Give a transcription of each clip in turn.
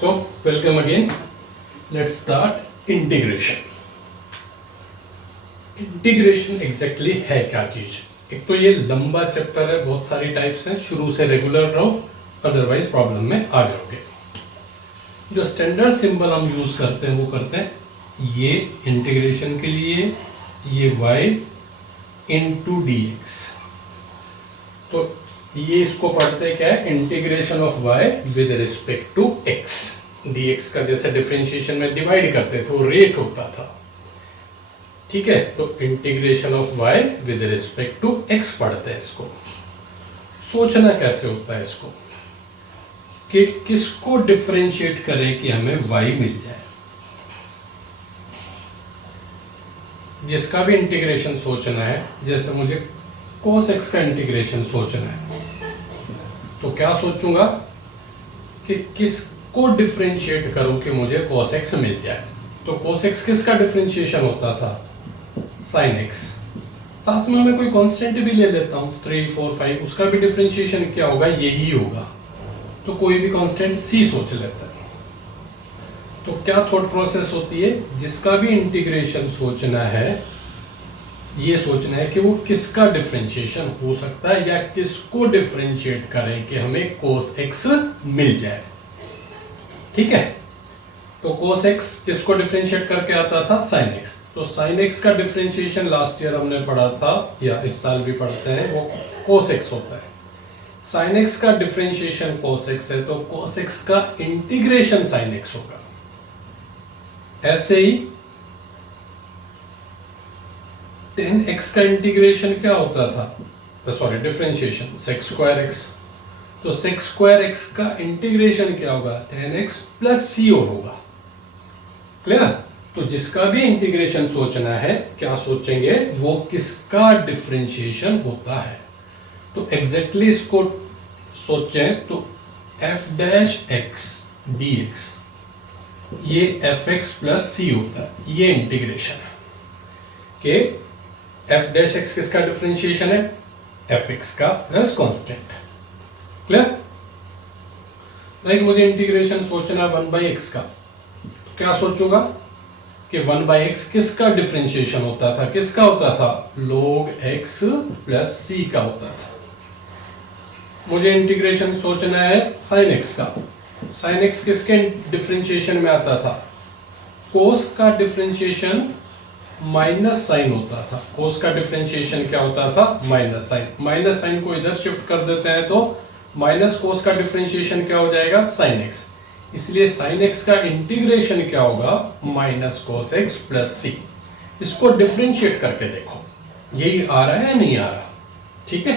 So welcome again. Let's start integration. Integration exactly है क्या चीज? एक तो ये लंबा चैप्टर है, बहुत सारी टाइप्स हैं, शुरू से रेगुलर रहो, अदरवाइज प्रॉब्लम में आ जाओगे। जो स्टैंडर्ड सिंबल हम यूज करते हैं वो करते हैं ये इंटीग्रेशन के लिए, ये y इंटू डी एक्स। तो ये इसको पढ़ते हैं क्या है, integration of y with respect to x। dx का जैसे डिफरेंशिएशन में डिवाइड करते थे वो रेट होता था, ठीक है। तो integration of y with respect to x पढ़ते हैं। इसको सोचना कैसे होता है इसको, कि किसको डिफरेंशिएट करें कि हमें y मिल जाए। जिसका भी इंटीग्रेशन सोचना है, जैसे मुझे cos x का इंटीग्रेशन सोचना है, तो क्या सोचूंगा कि किसको डिफरेंशिएट करूं कि मुझे cos x मिल जाए। तो cos x किसका डिफरेंशिएशन होता था, sin x। साथ में मैं कोई कांस्टेंट भी ले लेता हूं 3, 4, 5, उसका भी डिफरेंशिएशन क्या होगा, यही होगा। तो कोई भी कांस्टेंट c सोच लेता है। तो क्या थॉट प्रोसेस होती है, जिसका भी इंटीग्रेशन सोचना है, ये सोचना है कि वो किसका डिफरेंशिएशन हो सकता है या किसको डिफरेंशिएट करें कि हमें cos x मिल जाए, ठीक है। तो cos x किसको डिफरेंशिएट करके आता था, sin x। तो sin x का डिफरेंशिएशन लास्ट ईयर हमने पढ़ा था या इस साल भी पढ़ते हैं, वो cos x होता है। sin x का डिफरेंशिएशन cos x है, तो cos x का इंटीग्रेशन sin x होगा। ऐसे ही tan x का इंटीग्रेशन क्या होता था, sorry differentiation sec square x। तो sec स्क्वायर x का इंटीग्रेशन क्या होगा, tan x प्लस c और होगा। क्लियर। तो जिसका भी इंटीग्रेशन सोचना है, क्या सोचेंगे, वो किसका डिफरेंशिएशन होता है। तो एग्जैक्टली इसको सोचें तो f डैश x dx ये fx प्लस c होता है, ये इंटीग्रेशन है कि f डैश x किसका डिफरेंशिएशन है, fx का प्लस कांस्टेंट। क्लियर। लाइक मुझे इंटीग्रेशन सोचना 1/x का, तो क्या सोचूंगा कि 1/x किसका डिफरेंशिएशन होता था, किसका होता था, log x प्लस c का होता था। मुझे इंटीग्रेशन सोचना है sin x का, sin x किसके डिफरेंशिएशन में आता था, cos का डिफरेंशिएशन माइनस साइन होता था। cos का डिफरेंशिएशन क्या होता था, माइनस साइन। माइनस साइन को इधर शिफ्ट कर देते हैं तो माइनस cos का डिफरेंशिएशन क्या हो जाएगा, sin x। इसलिए sin x का इंटीग्रेशन क्या होगा, minus cos x plus c। इसको डिफरेंशिएट करके देखो, यही आ रहा है या नहीं आ रहा, ठीक है।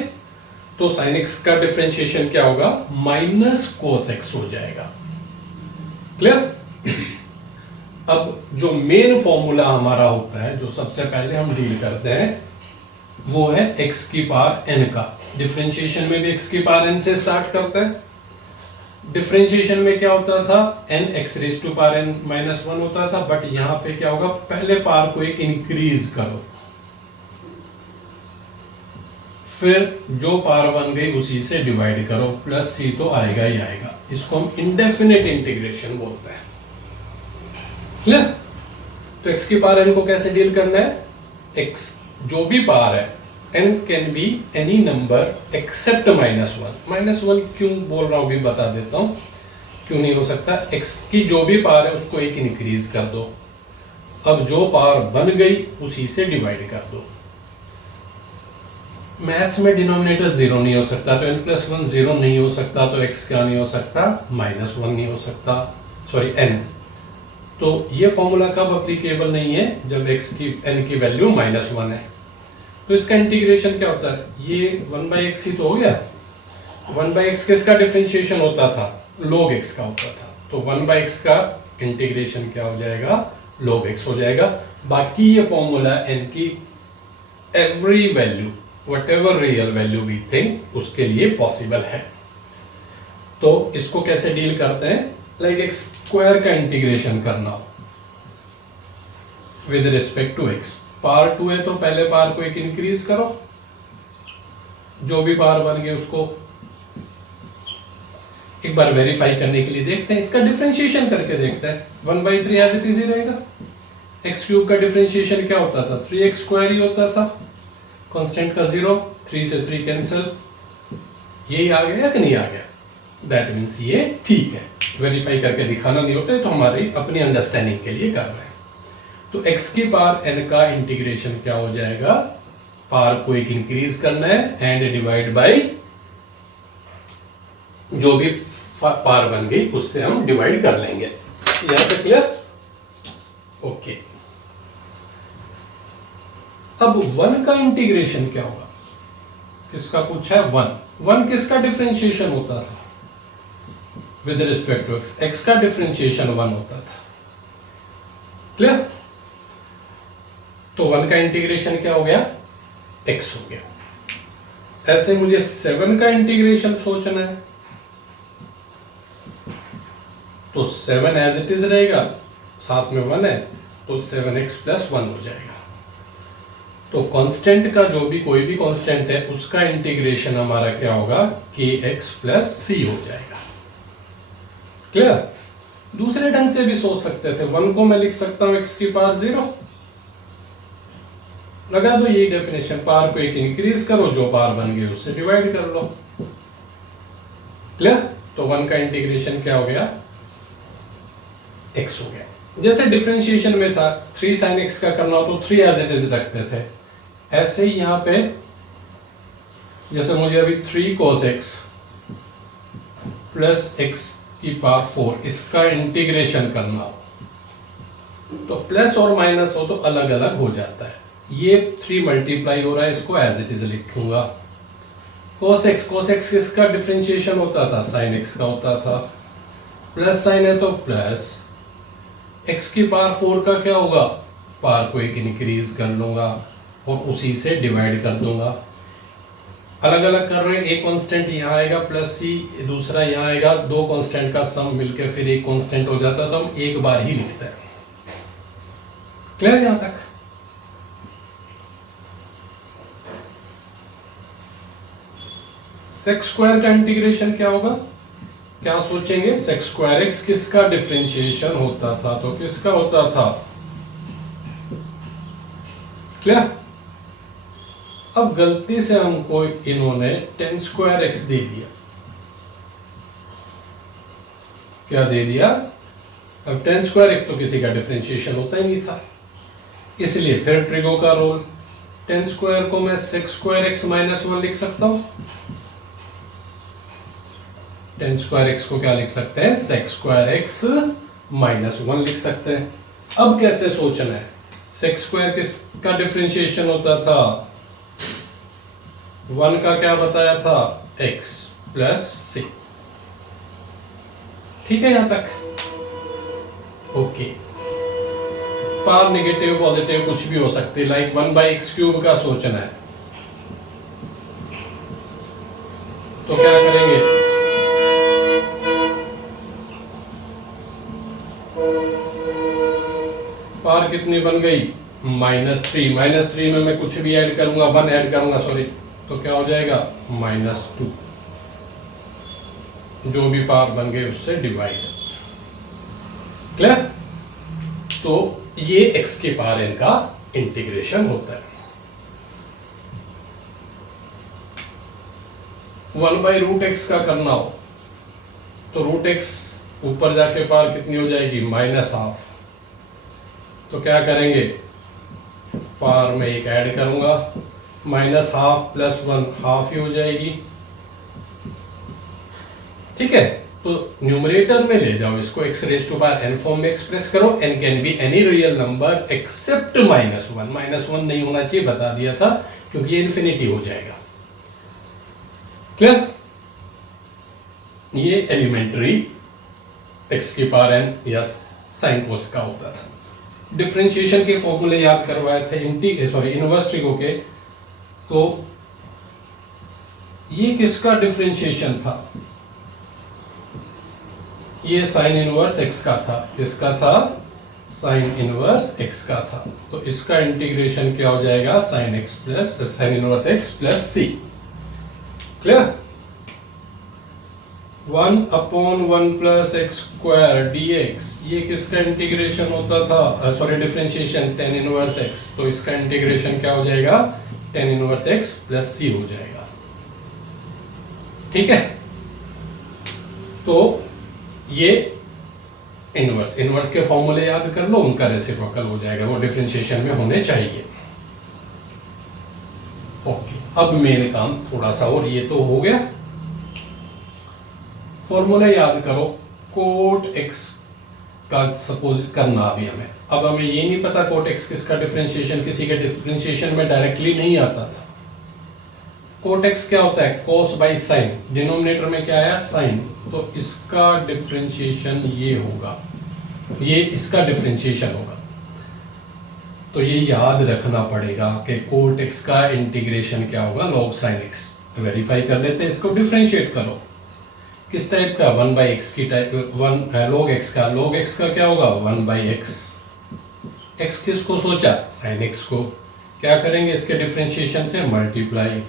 तो sin x का डिफरेंशिएशन क्या होगा, माइनस cos x हो जाएगा। क्लियर। अब जो मेन फॉर्मूला हमारा होता है, जो सबसे पहले हम डील करते हैं, वो है x की पावर n का। डिफरेंशिएशन में भी x की पावर n से स्टार्ट करते हैं। डिफरेंशिएशन में क्या होता था, n x raise to power n minus 1 होता था, बट यहां पे क्या होगा, पहले पावर को एक इंक्रीज करो, फिर जो पावर बन गई उसी से डिवाइड करो, प्लस c तो आएगा ही आएगा। इसको हम इंडेफिनिट इंटीग्रेशन बोलते हैं। क्लियर। तो x की पावर n को कैसे डील करना है, x जो भी पावर है, n can be any number except -1। -1 क्यों बोल रहा हूं भी बता देता हूं, क्यों नहीं हो सकता। x की जो भी पावर है उसको एक इंक्रीज कर दो, अब जो पावर बन गई उसी से डिवाइड कर दो। मैथ्स में डिनोमिनेटर 0 नहीं हो सकता, तो n+1 0 नहीं हो सकता, तो x क्या नहीं हो सकता, -1 नहीं हो सकता, सॉरी n। तो ये फॉर्मूला कब अप्लीकेबल नहीं है, जब x की n की वैल्यू -1 है। तो इसका इंटीग्रेशन क्या होता है, ये 1/x ही तो हो गया। 1/x किसका डिफरेंशिएशन होता था, log x का होता था। तो 1/x का इंटीग्रेशन क्या हो जाएगा, log x हो जाएगा। बाकी ये फॉर्मूला n की every value, whatever real value we think, उसके लिए पॉसिबल है। तो इसको कैसे डील करते हैं, लाइक x स्क्वायर का इंटीग्रेशन करना हो with respect to x। Power 2 है तो पहले पावर को एक इंक्रीज करो, जो भी पावर बन गई उसको एक बार वेरीफाई करने के लिए देखते हैं, इसका डिफरेंशिएशन करके देखते हैं। 1/3 एज इट इज ही रहेगा। एक्स क्यूब का डिफरेंशिएशन क्या होता था, 3x स्क्वायर ही होता था। कांस्टेंट का 0, 3 से 3 कैंसिल, यही आ गया कि नहीं आ गया? दैट मीन्स ये ठीक है। वेरीफाई करके दिखाना नहीं होता है, तो हमारी अपनी अंडरस्टैंडिंग के लिए कर रहे हैं। तो x की पावर n का इंटीग्रेशन क्या हो जाएगा, पावर को एक इंक्रीज करना है एंड डिवाइड बाय जो भी पावर बन गई उससे हम डिवाइड कर लेंगे। यहां तक क्लियर? ओके। अब 1 का इंटीग्रेशन क्या होगा, किसका पूछा है? 1 किसका डिफरेंशिएशन होता था with respect to x? x का डिफरेंशिएशन 1 होता था। क्लियर? तो 1 का इंटीग्रेशन क्या हो गया, x हो गया। ऐसे मुझे 7 का इंटीग्रेशन सोचना है, तो 7 एज इट इज रहेगा, साथ में 1 है, तो 7x + 1 हो जाएगा। तो कांस्टेंट का जो भी कोई भी कांस्टेंट है उसका इंटीग्रेशन हमारा क्या होगा, kx + c हो जाएगा। क्लियर? दूसरे ढंग से भी सोच सकते थे, 1 को मैं लिख सकता हूं x की पावर 0, लगा दो ये डेफिनेशन, पावर को एक इंक्रीज करो, जो पावर बन गई उससे डिवाइड कर लो। क्लियर? तो 1 का इंटीग्रेशन क्या हो गया, x हो गया। जैसे डिफरेंशिएशन में था 3 sin x का करना हो तो 3 एज इट इज रखते थे, ऐसे ही यहां पे जैसे मुझे अभी 3 cos x + x की पावर 4 इसका इंटीग्रेशन करना हो तो प्लस और माइनस हो तो अलग अलग हो जाता है। ये 3 मल्टीप्लाई हो रहा है, इसको एज इट इज लिखूंगा। cos x किसका डिफरेंशिएशन होता था, sin x का होता था। प्लस साइन है तो प्लस, x की पावर 4 का क्या होगा, पावर को एक इंक्रीज कर लूंगा और उसी से डिवाइड कर दूंगा। अलग अलग कर रहे हैं, एक कांस्टेंट यहाँ आएगा +c, दूसरा यहाँ आएगा, दो कांस्टेंट का सम मिलकर फिर एक कांस्टेंट हो जाता है, तो हम एक बार ही लिखते हैं। क्लियर यहां तक? सेक्स स्क्वायर का इंटीग्रेशन क्या होगा, क्या सोचेंगे? सेक्स स्क्वायर x किसका डिफरेंशिएशन होता था, तो किसका होता था? क्लियर? अब गलती से हमको इन्होंने tan स्क्वायर x दे दिया। क्या दे दिया? अब tan स्क्वायर x तो किसी का डिफरेंशिएशन होता ही नहीं था, इसलिए फिर ट्रिगो का रोल, tan स्क्वायर को मैं सेक्स स्क्वायर x - 1 लिख सकता हूं। tan स्क्वायर x को क्या लिख सकते हैं, सेक्स स्क्वायर x - 1 लिख सकते हैं। अब कैसे सोचना है, सेक्स स्क्वायर किसका डिफरेंशिएशन होता था, 1 का क्या बताया था, x + c। ठीक है यहां तक? ओके। पावर नेगेटिव पॉजिटिव कुछ भी हो सकती है, लाइक 1/x³ का सोचना है तो क्या करेंगे, पावर कितनी बन गई, -3। -3 में मैं कुछ भी ऐड करूंगा, 1 ऐड करूंगा सॉरी, तो क्या हो जाएगा, -2। जो भी पावर बन गई उससे डिवाइड। क्लियर? तो ये x के पावर n का इंटीग्रेशन होता है। 1/√x का करना हो तो √x ऊपर जाके पावर कितनी हो जाएगी, -12। तो क्या करेंगे, पावर में एक ऐड करूंगा, -12 + 1 हाफ ही हो जाएगी। ठीक है? तो न्यूमरेटर में ले जाओ इसको, x⁻n फॉर्म में एक्सप्रेस करो। n can be any real number except -1। -1 नहीं होना चाहिए, बता दिया था, क्योंकि ये इन्फिनिटी हो जाएगा। क्लियर? ये एलिमेंट्री x की पावर n या साइन कोस का होता था। डिफरेंशिएशन के फॉर्मूले याद करवाए थे इनवर्स ट्रिगो के, तो ये किसका डिफरेंशिएशन था, ये साइन इनवर्स x का था। किसका था, साइन इनवर्स x का था। तो इसका इंटीग्रेशन क्या हो जाएगा, sine inverse x + c। Clear? 1/1 plus x square dx, ये किसका इंटीग्रेशन होता था, sorry differentiation tan inverse x, तो इसका इंटीग्रेशन क्या हो जाएगा, tan inverse x plus c हो जाएगा। ठीक है, तो ये इनवर्स के फॉर्मूले याद कर लो, उनका रेसिप्रोकल हो जाएगा, वो डिफरेंशिएशन में होने चाहिए। ओके, अब मेन काम थोड़ा सा और, ये तो हो गया, फॉर्मूला याद करो कोट x का सपोज करना अभी हमें। अब हमें ये नहीं पता कोट x किसका डिफरेंशिएशन, किसी के डिफरेंशिएशन में डायरेक्टली नहीं आता था। कोट x क्या होता है, कोस बाई साइन, डिनोमिनेटर में क्या आया साइन, तो इसका डिफरेंशिएशन ये होगा, ये इसका डिफरेंशिएशन होगा। तो ये याद रखना पड़ेगा कि कोट x का इंटीग्रेशन क्या होगा, लॉग साइन x। वेरीफाई कर लेते हैं, इसको डिफरेंशिएट करो, किस टाइप का, 1/x की टाइप, लॉग x का क्या होगा 1/x। x किसको सोचा, साइन x को, क्या करेंगे इसके डिफरेंशिएशन से मल्टीप्लाई,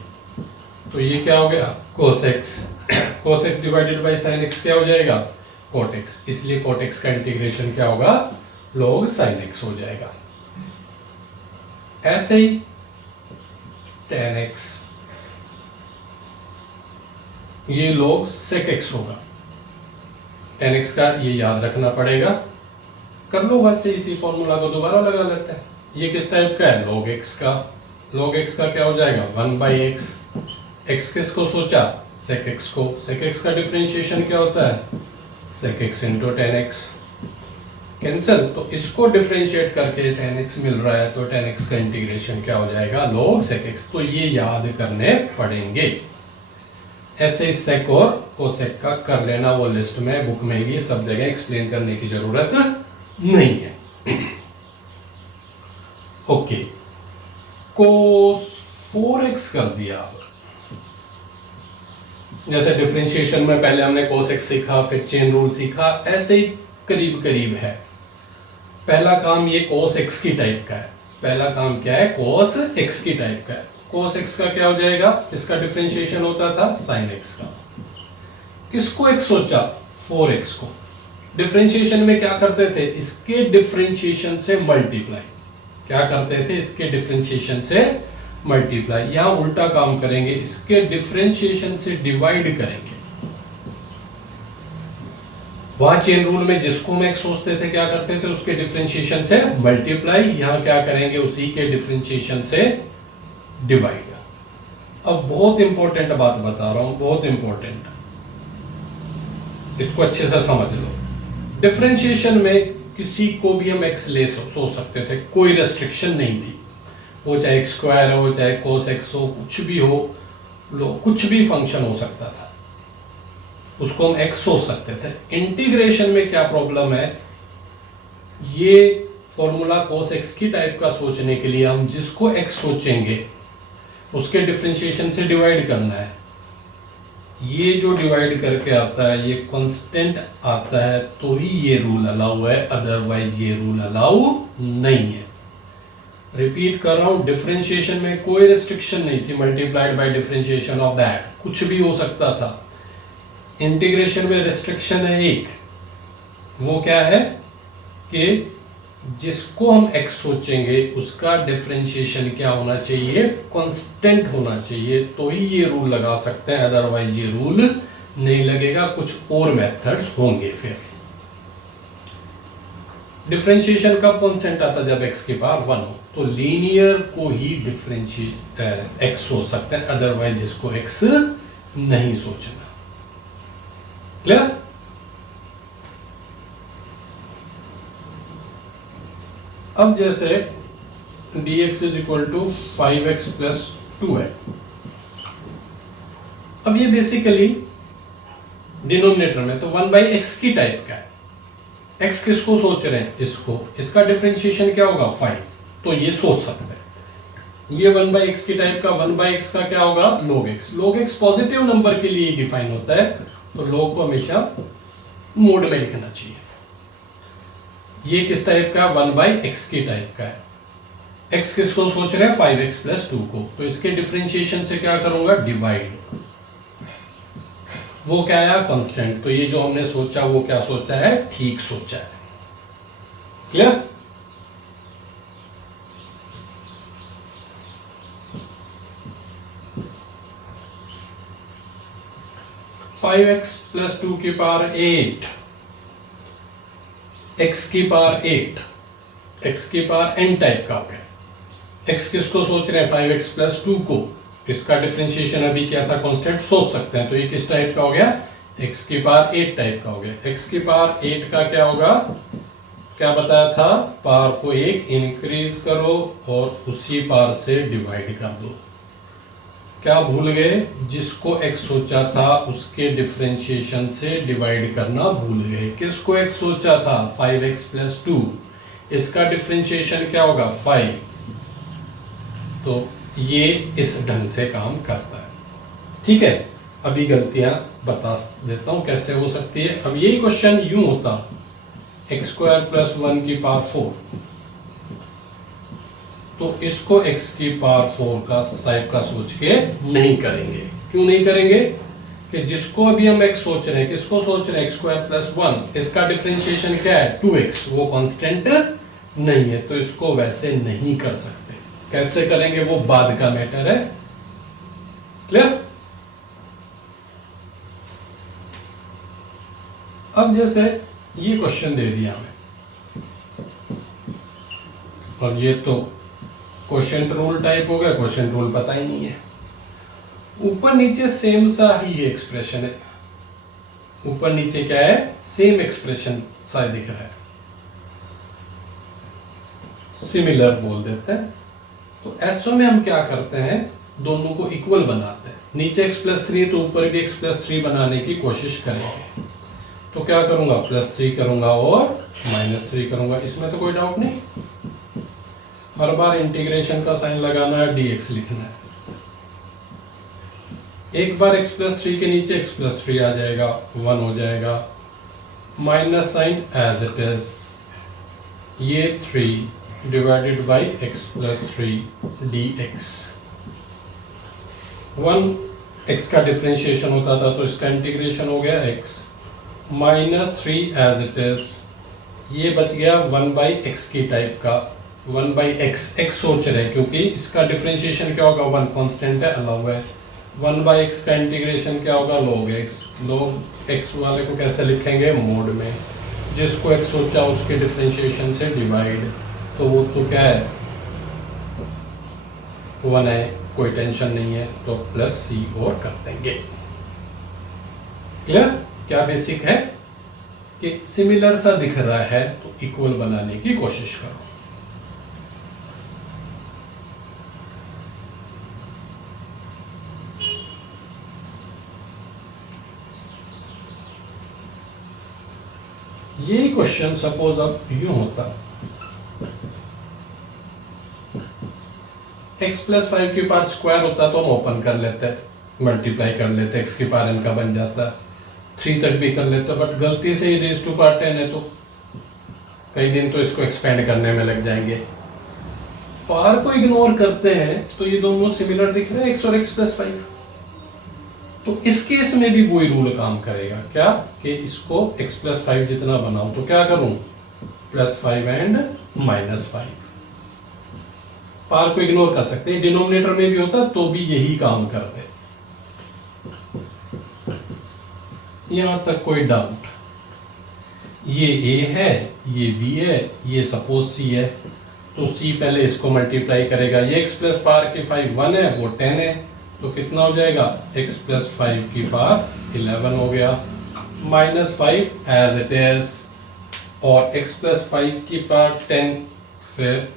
तो ये क्या हो गया cos x divided by sine x क्या हो जाएगा cot x, इसलिए cot x का इंटीग्रेशन क्या होगा log sin x हो जाएगा। ऐसे ही tan x, ये log sec x होगा, tan x का ये याद रखना पड़ेगा, कर लो वैसे इसी फॉर्मूला को दोबारा लगा लेते हैं। ये किस टाइप का है, log x का क्या हो जाएगा 1/x, x किसको सोचा sec x को, sec x का डिफरेंशिएशन क्या होता है sec x into tan x, cancel, तो इसको डिफरेंशिएट करके tan x मिल रहा है, तो tan x का इंटीग्रेशन क्या हो जाएगा log sec x, तो ये याद करने पड़ेंगे। ऐसे ही सेक और कोसेक का कर लेना, वो लिस्ट में बुक में भी सब जगह एक्सप्लेन करने की जरूरत नहीं है। ओके, कोस 4x कर दिया। अब जैसे डिफरेंशिएशन में पहले हमने कोस x सीखा, फिर चेन रूल सीखा, ऐसे ही करीब करीब है। पहला काम ये कोस x की टाइप का है, पहला काम क्या है कोस x की टाइप का है। कोस x का क्या हो जाएगा, इसका डिफरेंशिएशन होता था साइन x का, किसको x सोचा 4x को, डिफरेंशिएशन में क्या करते थे इसके डिफरेंशिएशन से मल्टीप्लाई, क्या करते थे इसके डिफरेंशिएशन से मल्टीप्लाई, यहां उल्टा काम करेंगे, इसके डिफरेंशिएशन से डिवाइड करेंगे। वहां चेन रूल में जिसको हम x सोचते थे क्या करते थे उसके डिफरेंशिएशन से मल्टीप्लाई, यहां क्या करेंगे उसी के डिफरेंशिएशन से डिवाइड। अब बहुत इंपॉर्टेंट बात बता रहा हूं, बहुत इंपॉर्टेंट, इसको अच्छे से समझ लो। डिफरेंशिएशन में किसी को भी हम x ले सोच सकते थे, कोई रेस्ट्रिक्शन नहीं थी, वो चाहे x स्क्वायर हो चाहे cos x हो, कुछ भी हो, लो कुछ भी फंक्शन हो सकता था, उसको हम x सोच सकते थे। इंटीग्रेशन में क्या प्रॉब्लम है, ये फॉर्मूला cos x की टाइप का सोचने के लिए हम जिसको x सोचेंगे उसके डिफरेंशिएशन से डिवाइड करना है। ये जो डिवाइड करके आता है ये कांस्टेंट आता है तो ही ये रूल अलाउ है, अदरवाइज ये रूल अलाउ नहीं है। रिपीट कर रहा हूं, डिफरेंशिएशन में कोई रिस्ट्रिक्शन नहीं थी, multiplied by differentiation of that, कुछ भी हो सकता था। इंटीग्रेशन में रिस्ट्रिक्शन है एक, वो क्या है कि जिसको हम x सोचेंगे उसका डिफरेंशिएशन क्या होना चाहिए, कांस्टेंट होना चाहिए, तो ही ये रूल लगा सकते हैं, अदरवाइज ये रूल नहीं लगेगा। कुछ और मेथड्स होंगे। फिर डिफरेंशिएशन कब कांस्टेंट आता, जब x के पावर 1 हो, तो लीनियर को ही डिफरेंशिएट x सोच सकते हैं, अदरवाइज इसको x नहीं सोचना। क्लियर? अब जैसे dx is equal to 5x plus 2 है। अब ये बेसिकली डिनोमिनेटर में तो 1/x की टाइप का है, x किसको सोच रहे हैं इसको, इसका डिफरेंशिएशन क्या होगा 5, तो ये सोच सकते हैं। ये 1/x की टाइप का, 1/x का क्या होगा log x, log x positive number के लिए डिफाइन होता है, तो log को हमेशा मोड में लिखना चाहिए। ये किस टाइप का 1/x की टाइप का है, x किसको सोच रहे हैं 5x प्लस 2 को, तो इसके डिफरेंशिएशन से क्या करूंगा डिवाइड, वो क्या आया, कांस्टेंट। तो ये जो हमने सोचा वो क्या सोचा है, ठीक सोचा है। क्लियर? फाइव एक्स प्लस 2 की पावर 8, x की पावर 8, x की पावर n टाइप का है। x किसको सोच रहे हैं, 5x प्लस 2 को। इसका डिफरेंशिएशन अभी क्या था, कांस्टेंट सोच सकते हैं। तो ये किस टाइप का हो गया, x की पावर 8 टाइप का हो गया। x की पावर 8 का क्या होगा, क्या बताया था, पावर को 1 इंक्रीज करो और उसी पावर से डिवाइड कर दो। क्या भूल गए, जिसको x सोचा था उसके डिफरेंशिएशन से डिवाइड करना भूल गए। किसको x सोचा था, 5x प्लस 2, इसका डिफरेंशिएशन क्या होगा, 5। तो ये इस ढंग से काम करता है। ठीक है, अभी गलतियां बता देता हूं कैसे हो सकती है। अब यही क्वेश्चन यूं होता, x स्क्वायर प्लस 1 की पावर 4, तो इसको x की पावर 4 का टाइप का सोच के नहीं करेंगे। क्यों नहीं करेंगे, कि जिसको अभी हम x सोच रहे हैं, किसको सोच रहे हैं, x स्क्वायर प्लस 1, इसका डिफरेंशिएशन क्या है, 2x, वो कांस्टेंट नहीं है, तो इसको वैसे नहीं कर सकते। कैसे करेंगे वो बाद का मैटर है। क्लियर? अब जैसे ये क्वेश्चन दे दिया हमें, और ये तो क्वेश्चन रूल टाइप हो गया, क्वेश्चन रूल पता ही नहीं है। ऊपर नीचे सेम सा ही ये एक्सप्रेशन है, ऊपर नीचे क्या है, सेम एक्सप्रेशन सा दिख रहा है, सिमिलर बोल देते हैं। तो ऐसो में हम क्या करते हैं, दोनों को इक्वल बनाते हैं। नीचे x प्लस 3 तो ऊपर भी x प्लस 3 बनाने की कोशिश करेंगे। तो क्या करूंगा, +3 करूंगा और -3 करूंगा, इसमें तो कोई डाउट नहीं। हर बार इंटीग्रेशन का साइन लगाना है, dx लिखना है। एक बार x प्लस 3 के नीचे x प्लस 3 आ जाएगा, 1 हो जाएगा, minus sign as it is, ये 3 divided by x plus 3 dx। 1 x का डिफरेंशिएशन होता था तो इसका इंटीग्रेशन हो गया x, -3 एज इट इज, ये बच गया 1 बाई एक्स की टाइप का, 1 बाई एक्स सोच रहे हैं क्योंकि इसका डिफरेंशिएशन क्या होगा, 1 कांस्टेंट है, अलाउ है। 1 बाई एक्स का इंटीग्रेशन क्या होगा, log x। log x वाले को कैसे लिखेंगे, मोड में, जिसको x सोचा उसके डिफरेंशिएशन से डिवाइड, तो वो तो क्या है, 1 है, कोई टेंशन नहीं है, तो +c और कर देंगे। क्लियर? क्या बेसिक है कि सिमिलर सा दिख रहा है तो इक्वल बनाने की कोशिश करो। यही क्वेश्चन सपोज अब यूं होता, x प्लस 5 की पावर स्क्वायर होता तो हम ओपन कर लेते, मल्टीप्लाई कर लेते, x की पावर n का बन जाता, 3 तक भी कर लेते, बट गलती से ही रेज टू पावर 10 है तो कई दिन तो इसको एक्सपेंड करने में लग जाएंगे। पावर को इग्नोर करते हैं तो ये दोनों सिमिलर दिख रहे हैं, x और x प्लस 5। तो इस केस में भी वही रूल काम करेगा, क्या कि इसको x प्लस 5 जितना बनाऊं तो क्या करूं, +5 एंड -5। पावर को इग्नोर कर सकते हैं, डिनोमिनेटर में भी होता तो भी यही काम करते। यहां तक कोई डाउट, ये a है, ये b है, ये सपोज c है, तो c पहले इसको मल्टीप्लाई करेगा, ये x प्लस पावर की 5 1 है, वो 10 है, तो कितना हो जाएगा, x प्लस 5 की पावर 11 हो गया, -5 एज इट इज, और x प्लस 5 की पावर 10 फिर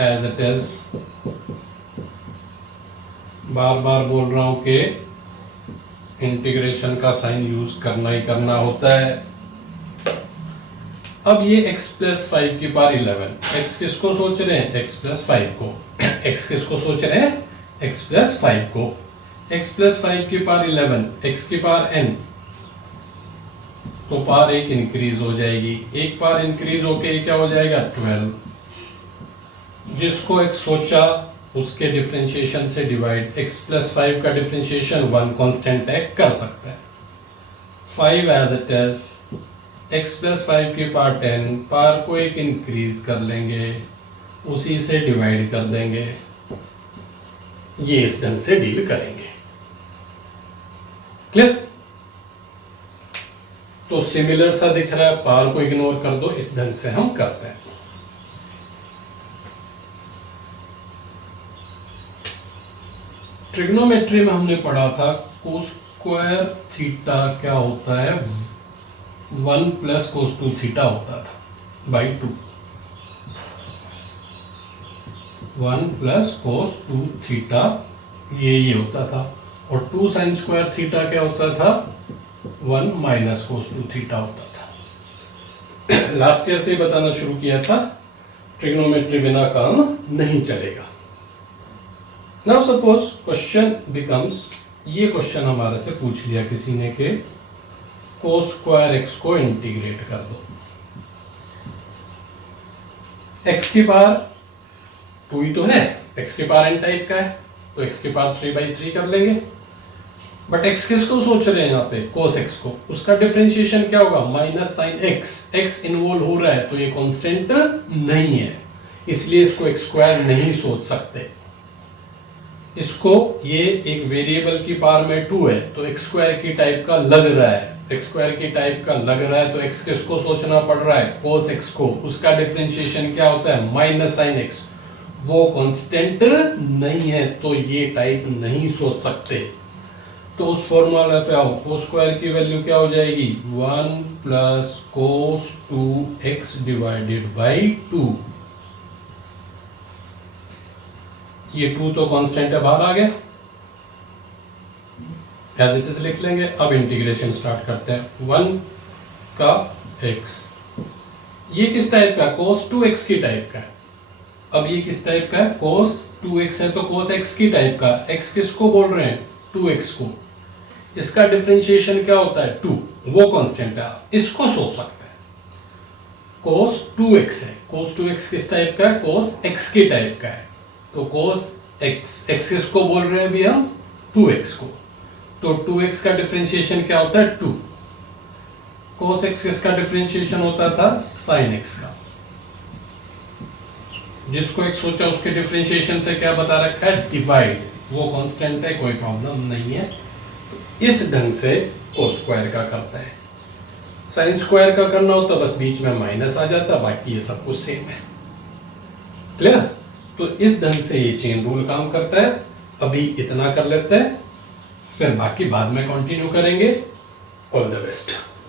एज इट इज। बार बार बोल रहा हूं कि इंटीग्रेशन का साइन यूज करना ही करना होता है। अब ये x प्लस 5 की पावर 11, x किसको सोच रहे हैं, x प्लस 5 को, x किसको सोच रहे हैं, x प्लस 5 को, x प्लस 5 की पावर 11, x की पावर n, तो पावर 1 इंक्रीज हो जाएगी, एक पावर इंक्रीज होके क्या हो जाएगा, 12। जिसको x सोचा उसके डिफरेंशिएशन से डिवाइड, x प्लस 5 का डिफरेंशिएशन 1 कांस्टेंट है, कर सकता है। 5 as it is, x plus 5 की पावर 10, पावर को एक इंक्रीज कर लेंगे, उसी से डिवाइड कर देंगे। ये इस ढंग से डील करेंगे। क्लियर? तो सिमिलर सा दिख रहा है, पावर को इग्नोर कर दो, इस ढंग से हम करते हैं। ट्रिग्नोमेट्री में हमने पढ़ा था कोस स्क्वायर थीटा क्या होता है, 1 प्लस कोस 2 थीटा होता था बाई 2, 1 प्लस कोस 2 थीटा ये होता था, और 2 साइन स्क्वायर थीटा क्या होता था, 1 माइनस कोस 2 थीटा होता था। लास्ट ईयर से बताना शुरू किया था, ट्रिग्नोमेट्री बिना काम नहीं चलेगा। नाउ सपोज क्वेश्चन बिकम्स, ये क्वेश्चन हमारे से पूछ लिया किसी ने कि कोस स्क्वायर एक्स को इंटीग्रेट कर दो। एक्स की पावर 2 ही तो है, एक्स की पावर n टाइप का है, तो एक्स की पावर 3/3 कर लेंगे। बट एक्स किसको सोच रहे हैं यहाँ पे, कोस एक्स को, उसका डिफरेंशिएशन क्या होगा, minus sine x, x involve हो रहा है तो ये कांस्टेंट नहीं है, इसलिए इसको एक्स स्क्वायर नहीं सोच सकते। इसको ये एक वेरिएबल की पावर में 2 है तो एक्स स्क्वायर की टाइप का लग रहा है, एक्स स्क्वायर की टाइप का लग रहा है, तो एक्स किसको सोचना पड़ रहा है, कोस एक्स को, उसका डिफरेंशिएशन क्या होता है, माइनस साइन एक्स, वो कांस्टेंट नहीं है तो ये टाइप नहीं सोच सकते। तो उस फॉर्मूला पे आओ, कोस स्क्वायर की वैल्यू क्या हो जाएगी, 1 plus cos 2x divided by 2, ये 2 तो कांस्टेंट है, बाहर आ गया, एज इट इज लिख लेंगे। अब इंटीग्रेशन स्टार्ट करते हैं, 1 का x, ये किस टाइप का, cos 2x की टाइप का है। अब ये किस टाइप का है, cos 2x है तो cos x की टाइप का, x किसको बोल रहे हैं, 2x को, इसका डिफरेंशिएशन क्या होता है 2, वो कांस्टेंट है, इसको सोच सकते हैं। cos 2x है, cos 2x किस टाइप का है, cos x की टाइप का है, तो cos x, x किसको बोल रहे हैं अभी हम, 2x को, तो 2x का डिफरेंशिएशन क्या होता है 2, cos x किसका डिफरेंशिएशन होता था, sin x का, जिसको x सोचा उसके डिफरेंशिएशन से क्या बता रखा है, डिवाइड, वो कांस्टेंट है, कोई प्रॉब्लम नहीं है। तो इस ढंग से कोस स्क्वायर का करता है। साइन स्क्वायर का करना हो तो बस बीच में माइनस आ जाता, बाकी ये सब कुछ सेम है। क्लियर? तो इस ढंग से ये चेन रूल काम करता है। अभी इतना कर लेते हैं, फिर बाकी बाद में कंटिन्यू करेंगे। All the best.